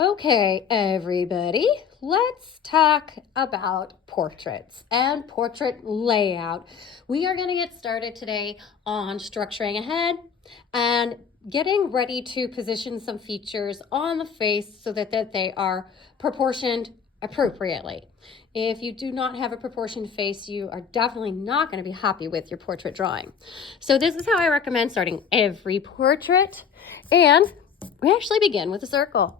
Okay, everybody, let's talk about portraits and portrait layout. We are going to get started today on structuring a head and getting ready to position some features on the face so that they are proportioned appropriately. If you do not have a proportioned face, you are definitely not going to be happy with your portrait drawing. So this is how I recommend starting every portrait, and we actually begin with a circle.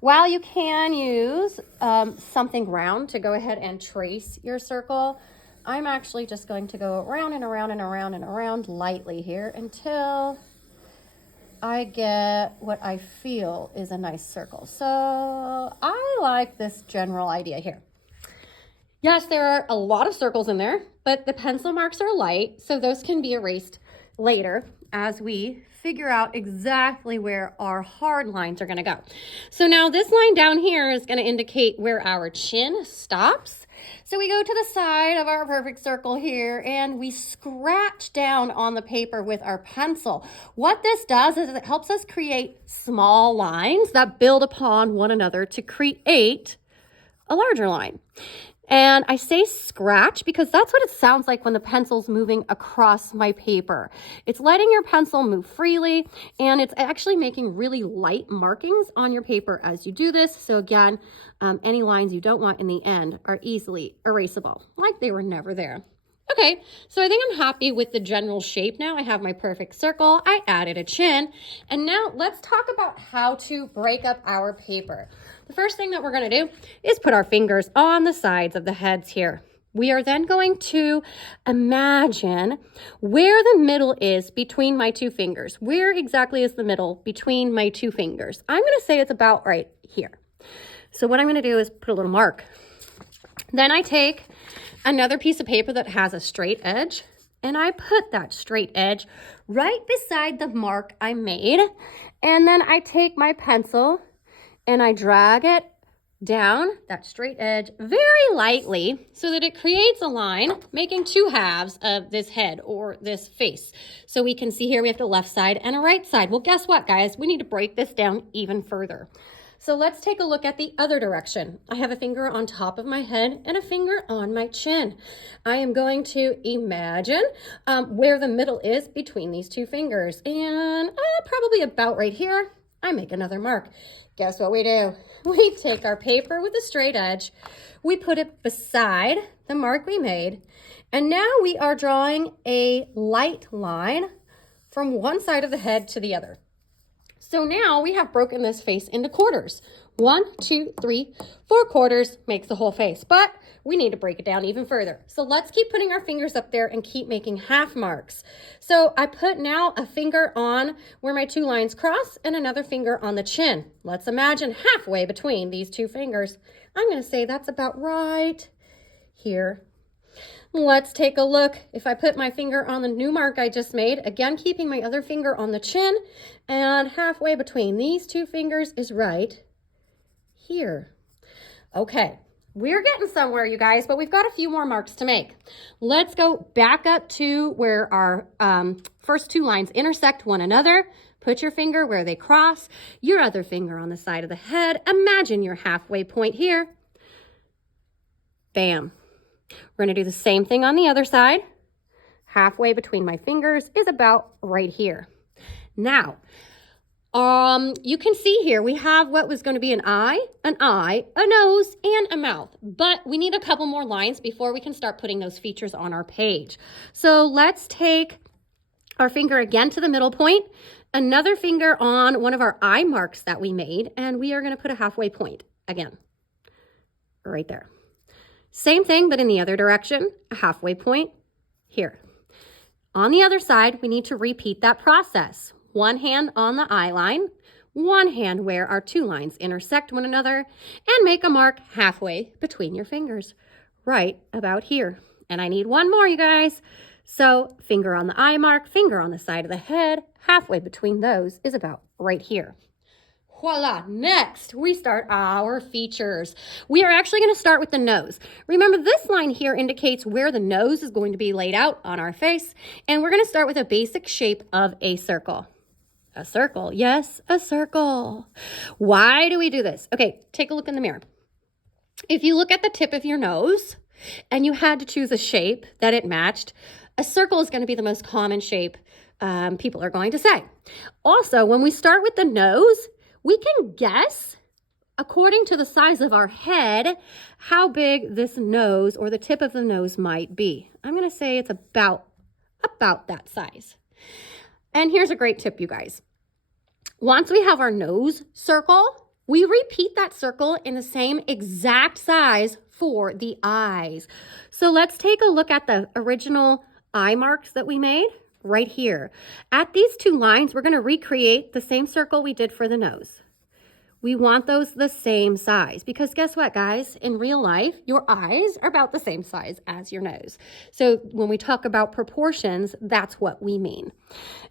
While you can use something round to go ahead and trace your circle, I'm actually just going to go around and around and around and around lightly here until I get what I feel is a nice circle. So I like this general idea here. Yes, there are a lot of circles in there, but the pencil marks are light, so those can be erased later as we figure out exactly where our hard lines are going to go. So now this line down here is going to indicate where our chin stops. So we go to the side of our perfect circle here and we scratch down on the paper with our pencil. What this does is it helps us create small lines that build upon one another to create a larger line. And I say scratch because that's what it sounds like when the pencil's moving across my paper. It's letting your pencil move freely, and it's actually making really light markings on your paper as you do this. So again, any lines you don't want in the end are easily erasable, like they were never there. Okay, so I think I'm happy with the general shape now. I have my perfect circle. I added a chin. And now let's talk about how to break up our paper. The first thing that we're going to do is put our fingers on the sides of the heads here. We are then going to imagine where the middle is between my two fingers. Where exactly is the middle between my two fingers? I'm going to say it's about right here. So what I'm going to do is put a little mark. Then I take another piece of paper that has a straight edge, and I put that straight edge right beside the mark I made. And then I take my pencil and I drag it down that straight edge very lightly so that it creates a line, making two halves of this head or this face. So we can see here we have the left side and a right side. Well, guess what, guys? We need to break this down even further. So let's take a look at the other direction. I have a finger on top of my head and a finger on my chin. I am going to imagine where the middle is between these two fingers. And probably about right here, I make another mark. Guess what we do? We take our paper with a straight edge, we put it beside the mark we made, and now we are drawing a light line from one side of the head to the other. So now we have broken this face into quarters. 1, 2, 3, 4 quarters makes the whole face, but we need to break it down even further. So let's keep putting our fingers up there and keep making half marks. So I put now a finger on where my two lines cross and another finger on the chin. Let's imagine halfway between these two fingers. I'm going to say that's about right here. Let's take a look. If I put my finger on the new mark I just made, again keeping my other finger on the chin, and halfway between these two fingers is right here. Okay, we're getting somewhere, you guys, but we've got a few more marks to make. Let's go back up to where our first two lines intersect one another. Put your finger where they cross, your other finger on the side of the head. Imagine your halfway point here. Bam. We're going to do the same thing on the other side. Halfway between my fingers is about right here. Now, you can see here we have what was going to be an eye, a nose, and a mouth. But we need a couple more lines before we can start putting those features on our page. So let's take our finger again to the middle point, another finger on one of our eye marks that we made, and we are going to put a halfway point again, right there. Same thing, but in the other direction, a halfway point here. On the other side, we need to repeat that process. One hand on the eye line, one hand where our two lines intersect one another, and make a mark halfway between your fingers, right about here. And I need one more, you guys. So finger on the eye mark, finger on the side of the head, halfway between those is about right here. Voila, next we start our features. We are actually going to start with the nose. Remember, this line here indicates where the nose is going to be laid out on our face, and we're going to start with a basic shape of a circle. A circle. Yes, a circle. Why do we do this? Okay, take a look in the mirror. If you look at the tip of your nose and you had to choose a shape that it matched, a circle is going to be the most common shape people are going to say. Also, when we start with the nose, we can guess, according to the size of our head, how big this nose or the tip of the nose might be. I'm going to say it's about that size. And here's a great tip, you guys. Once we have our nose circle, we repeat that circle in the same exact size for the eyes. So let's take a look at the original eye marks that we made right here. At these two lines, we're going to recreate the same circle we did for the nose. We want those the same size because guess what, guys? In real life, your eyes are about the same size as your nose. So when we talk about proportions, that's what we mean.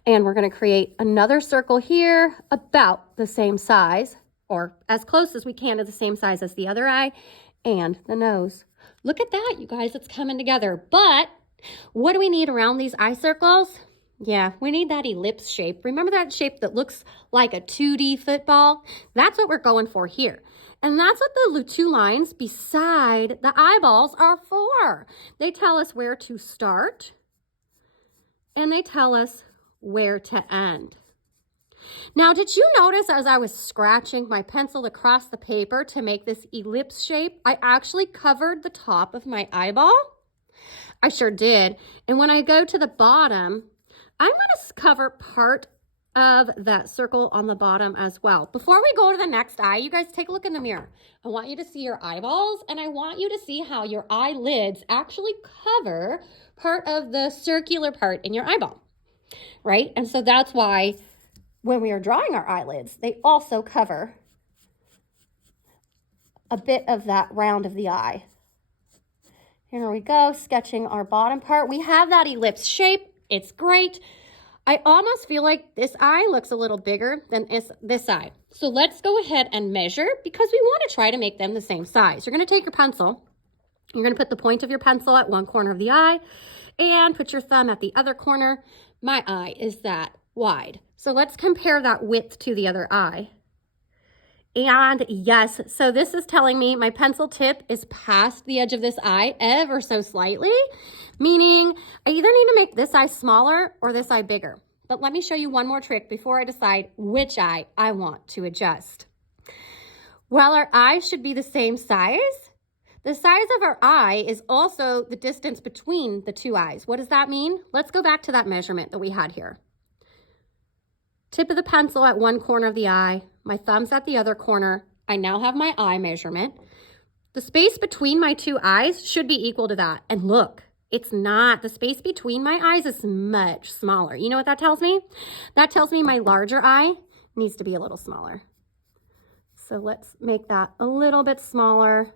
And we're going to create another circle here about the same size, or as close as we can to the same size as the other eye and the nose. Look at that, you guys, it's coming together. But what do we need around these eye circles? Yeah, we need that ellipse shape. Remember that shape that looks like a 2D football? That's what we're going for here. And that's what the two lines beside the eyeballs are for. They tell us where to start and they tell us where to end. Now, did you notice as I was scratching my pencil across the paper to make this ellipse shape, I actually covered the top of my eyeball? I sure did. And when I go to the bottom, I'm going to cover part of that circle on the bottom as well. Before we go to the next eye, you guys take a look in the mirror. I want you to see your eyeballs and I want you to see how your eyelids actually cover part of the circular part in your eyeball, right? And so that's why when we are drawing our eyelids, they also cover a bit of that round of the eye. Here we go, sketching our bottom part. We have that ellipse shape. It's great. I almost feel like this eye looks a little bigger than this eye. So let's go ahead and measure because we want to try to make them the same size. You're going to take your pencil. You're going to put the point of your pencil at one corner of the eye and put your thumb at the other corner. My eye is that wide. So let's compare that width to the other eye. And yes, so this is telling me my pencil tip is past the edge of this eye ever so slightly, meaning I either need to make this eye smaller or this eye bigger. But let me show you one more trick before I decide which eye I want to adjust. While our eyes should be the same size, the size of our eye is also the distance between the two eyes. What does that mean? Let's go back to that measurement that we had here. Tip of the pencil at one corner of the eye, my thumb's at the other corner. I now have my eye measurement. The space between my two eyes should be equal to that. And look, it's not. The space between my eyes is much smaller. You know what that tells me? That tells me my larger eye needs to be a little smaller. So let's make that a little bit smaller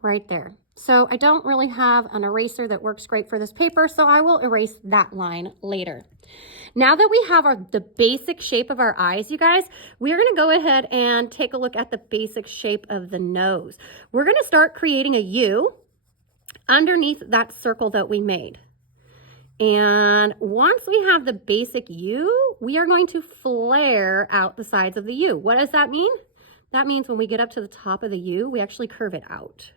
right there. So I don't really have an eraser that works great for this paper, so I will erase that line later. Now that we have the basic shape of our eyes, you guys, we're going to go ahead and take a look at the basic shape of the nose. We're going to start creating a U underneath that circle that we made. And once we have the basic U, we are going to flare out the sides of the U. What does that mean? That means when we get up to the top of the U, we actually curve it out.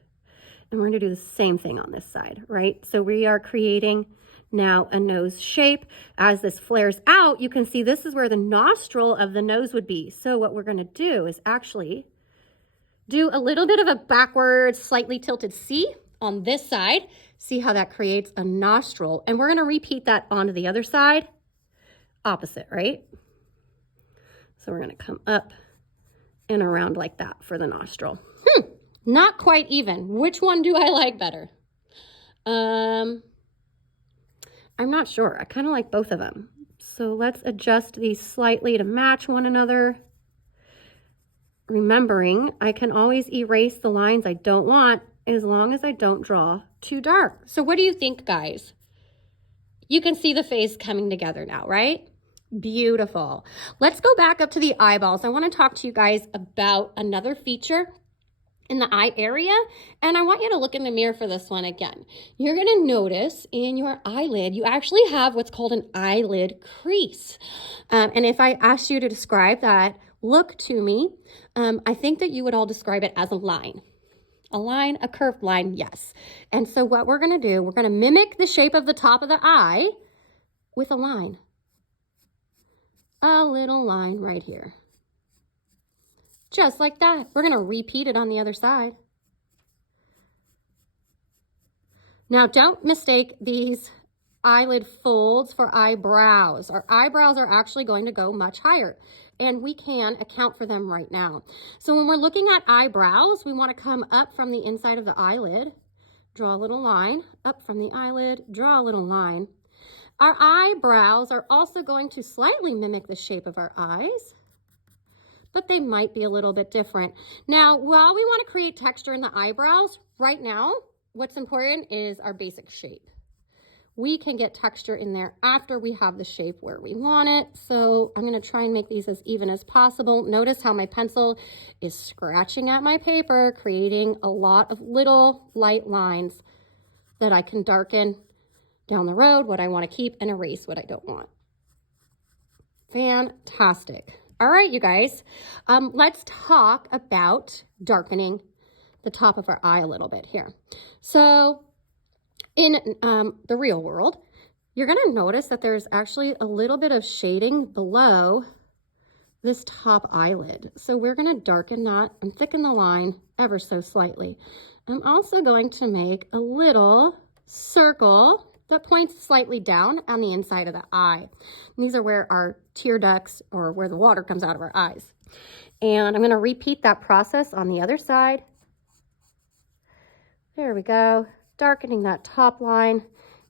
And we're going to do the same thing on this side, right? So we are creating now a nose shape. As this flares out, you can see this is where the nostril of the nose would be. So what we're going to do is actually do a little bit of a backwards, slightly tilted C on this side. See how that creates a nostril. And we're going to repeat that onto the other side. Opposite, right? So we're going to come up and around like that for the nostril. Not quite even. Which one do I like better? I'm not sure. I kind of like both of them. So let's adjust these slightly to match one another. Remembering, I can always erase the lines I don't want as long as I don't draw too dark. So what do you think, guys? You can see the face coming together now, right? Beautiful. Let's go back up to the eyeballs. I want to talk to you guys about another feature in the eye area. And I want you to look in the mirror for this one again. You're going to notice in your eyelid, you actually have what's called an eyelid crease. And if I asked you to describe that look to me, I think that you would all describe it as a line. A line, a curved line, yes. And so what we're going to do, we're going to mimic the shape of the top of the eye with a line. A little line right here. Just like that. We're going to repeat it on the other side. Now, don't mistake these eyelid folds for eyebrows. Our eyebrows are actually going to go much higher, and we can account for them right now. So when we're looking at eyebrows, we want to come up from the inside of the eyelid, draw a little line, up from the eyelid, draw a little line. Our eyebrows are also going to slightly mimic the shape of our eyes, but they might be a little bit different. Now, while we want to create texture in the eyebrows, right now, what's important is our basic shape. We can get texture in there after we have the shape where we want it. So I'm going to try and make these as even as possible. Notice how my pencil is scratching at my paper, creating a lot of little light lines that I can darken down the road, what I want to keep, and erase what I don't want. Fantastic. All right, you guys, let's talk about darkening the top of our eye a little bit here. So in the real world, you're going to notice that there's actually a little bit of shading below this top eyelid. So we're going to darken that and thicken the line ever so slightly. I'm also going to make a little circle that points slightly down on the inside of the eye. And these are where our tear ducts, or where the water comes out of our eyes. And I'm going to repeat that process on the other side. There we go. Darkening that top line,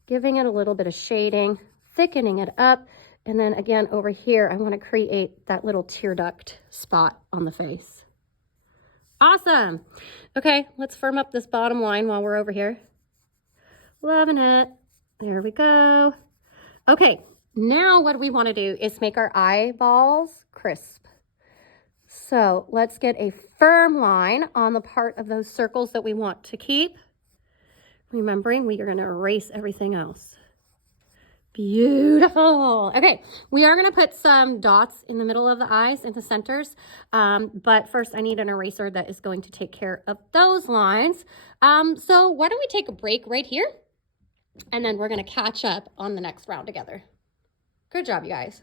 giving it a little bit of shading, thickening it up. And then again, over here, I want to create that little tear duct spot on the face. Awesome. Okay, let's firm up this bottom line while we're over here. Loving it. There we go. Okay, now what we want to do is make our eyeballs crisp. So let's get a firm line on the part of those circles that we want to keep. Remembering we are going to erase everything else. Beautiful. Okay, we are going to put some dots in the middle of the eyes, in the centers. But first I need an eraser that is going to take care of those lines. So why don't we take a break right here? And then we're going to catch up on the next round together. Good job, you guys.